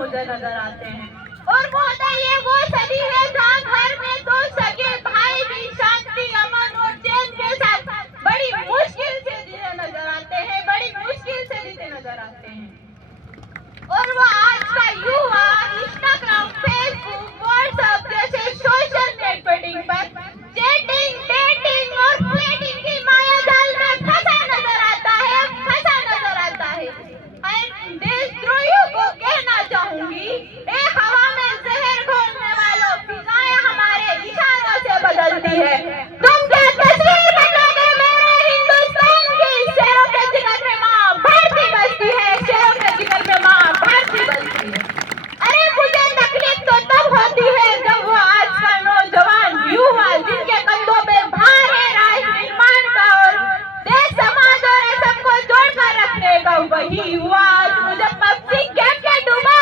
मुझे नजर आते हैं। और वो ये वो सदी है जहाँ घर में दो सगे भाई भी शांति अमन और चैन के साथ बड़ी मुश्किल से जीते नजर आते हैं, बड़ी मुश्किल से जीते नजर आते हैं। और वो आज का युवा इंस्टाग्राम, फेसबुक, व्हाट्सएप जैसे सोशल नेटवर्किंग पर चैटिंग, डेटिंग और फ्लर्टिंग की मायाजाल में फंसा नजर आता है, फंसा नजर आता है। देशद्रोहियों को कहना चाहूंगी, ए हवा में जहर घोलने वालों, फिजाएं हमारे इशारों से बदलती है। तुम क्या तस्वीर बनोगे मेरे हिंदुस्तान की? शेरों के जिगर में माँ भारती बसती है, शेरों के जिगर में माँ भारती बसती है। अरे मुझे तकलीफ तो तब होती है जब वो आज का नौजवान युवा जिनके कंधों पे भार है राष्ट्र निर्माण का और देश समाज और सबको जोड़कर रखने का, वही युवा आज मुझे पबजी गेम में डूबा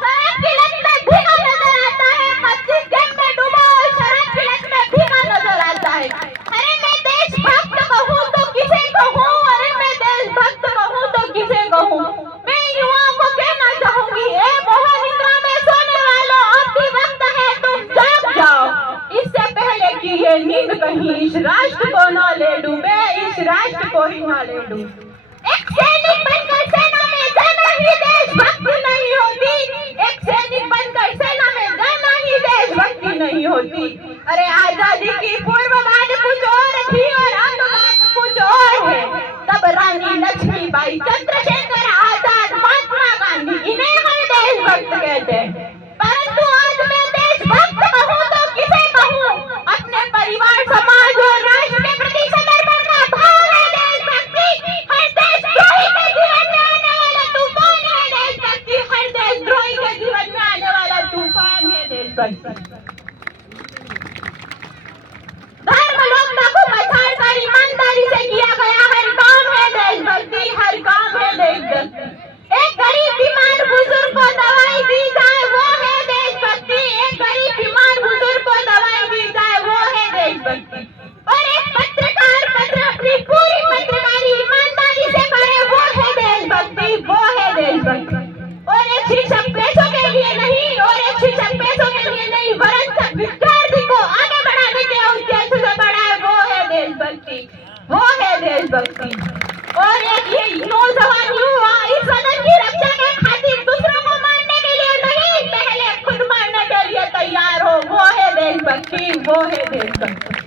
शराब की लत में भीगा नजर आता है, पबजी गेम में डूबा शराब की लत में भीगा नजर आता है। अरे मैं देशभक्त कहूँ तो किसे कहूँ, अरे मैं देशभक्त कहूँ तो किसे कहूँ? मैं युवाओं को कहना चाहूंगी, ए बहुत निद्रा में सोने वालों, अब भी वक्त है तुम जाग जाओ, इससे पहले कि ये नींद कहीं इस राष्ट्र को न ले डूबे, इस राष्ट्र को ही न ले डूबे। एक सैनिक बनकर सेना में जाना ही देशभक्ति नहीं होती, एक सैनिक बनकर सेना में जाना ही देशभक्ति नहीं होती। अरे आजादी की पूर्व बात कुछ और थी और अब बात कुछ और है। तब रानी लक्ष्मीबाई, चंद्रशेखर आजाद, महात्मा गांधी, इन्हें हम देशभक्त कहते हैं। परंतु आज मैं देशभक्त कहूँ तो किसे कहूँ? अपने परिवार, समाज और राष्ट्र के प्रति समर्पण का भाव है देशभक्ति। हर देशद्रोही के जीवन में आने वाला तूफान है देशभक्ति, हर देशद्रोही के जीवन में आने वाला तूफान है देशभक्ति। धर्म लोकता को पछाड़ कर ईमानदारी से किया गया हर काम है देशभक्ति, हर काम है देशभक्ति। एक गरीब बीमार बुजुर्ग को दवाई दी जाए वो है देशभक्ति, एक गरीब बीमार बुजुर्ग को दवाई दी जाए वो है देशभक्ति। और एक पत्रकार पत्र अपनी पूरी पत्रकारी ईमानदारी से करे वो है देशभक्ति, वो है देशभक्ति। और एक शिक्षक पैसों के लिए नहीं, और एक शिक्षक पैसों के लिए नहीं वरन विद्यार्थी को आगे बढ़ाने के उद्देश्य से बढ़ाए वो है देशभक्ति, वो है देशभक्ति। और एक ये नौजवान युवा इस वतन की रक्षा के खातिर दूसरों को मारने के लिए नहीं, पहले खुद मारने के लिए तैयार हो, वो है देशभक्ति, वो है देशभक्ति।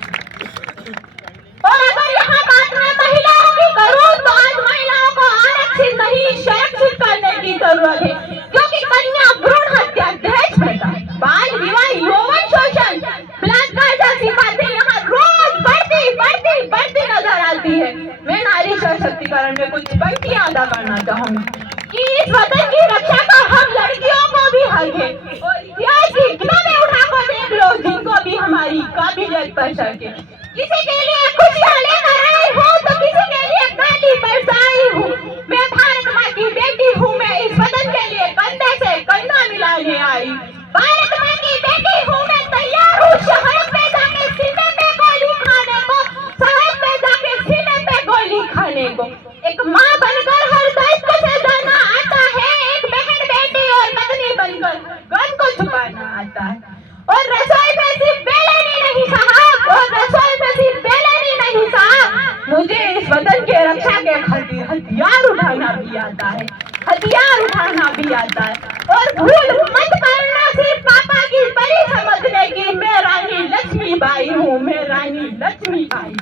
और अगर यहाँ बात मैं महिलाओं की करूँ तो आज महिलाओं को आरक्षित नहीं सुरक्षित करने की जरूरत है, क्योंकि कन्या भ्रूण हत्या, दहेज प्रथा, बाल विवाह, यौन शोषण, बलात्कार जैसी बातें यहाँ रोज बढ़ती नजर आती है। मैं नारी सशक्तिकरण में कुछ पंक्तियां अदा करना चाहूंगी कि इस वतन की रक्षा का हम लड़कियों को भी हक है, और इतिहास की किताबें उठा कर देख लो जिनको भी हमारी काबिलियत पर शक है। किसी के लिए खुशियां लेकर आई हूँ तो किसी के लिए गाली बरसाई हूँ। मैं भारत माँ की बेटी हूँ, मैं इस वतन के लिए कंधे से कंधा मिलाने आई। भारत माँ की बेटी हूँ, मैं तैयार हूँ शहर पे जाके सीने पे गोली खाने को, शहर पे जाके सीने पे गोली खाने को। एक माँ बनकर हर दस्त से जाना आता है, एक बहन, बेटी और पत्नी बनकर गन को छुपाना आता है। और रसोई में सिर्फ बेलनी नहीं साहब, और रसोई में सिर्फ बेलनी नहीं साहब, मुझे इस वतन के रक्षा के खातिर हथियार उठाना भी आता है, हथियार उठाना भी आता है। और भूल मत करना सिर्फ पापा की परी समझने की, मैं रानी लक्ष्मीबाई हूँ, मैं रानी लक्ष्मीबाई।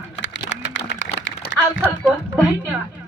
आप सबको धन्यवाद।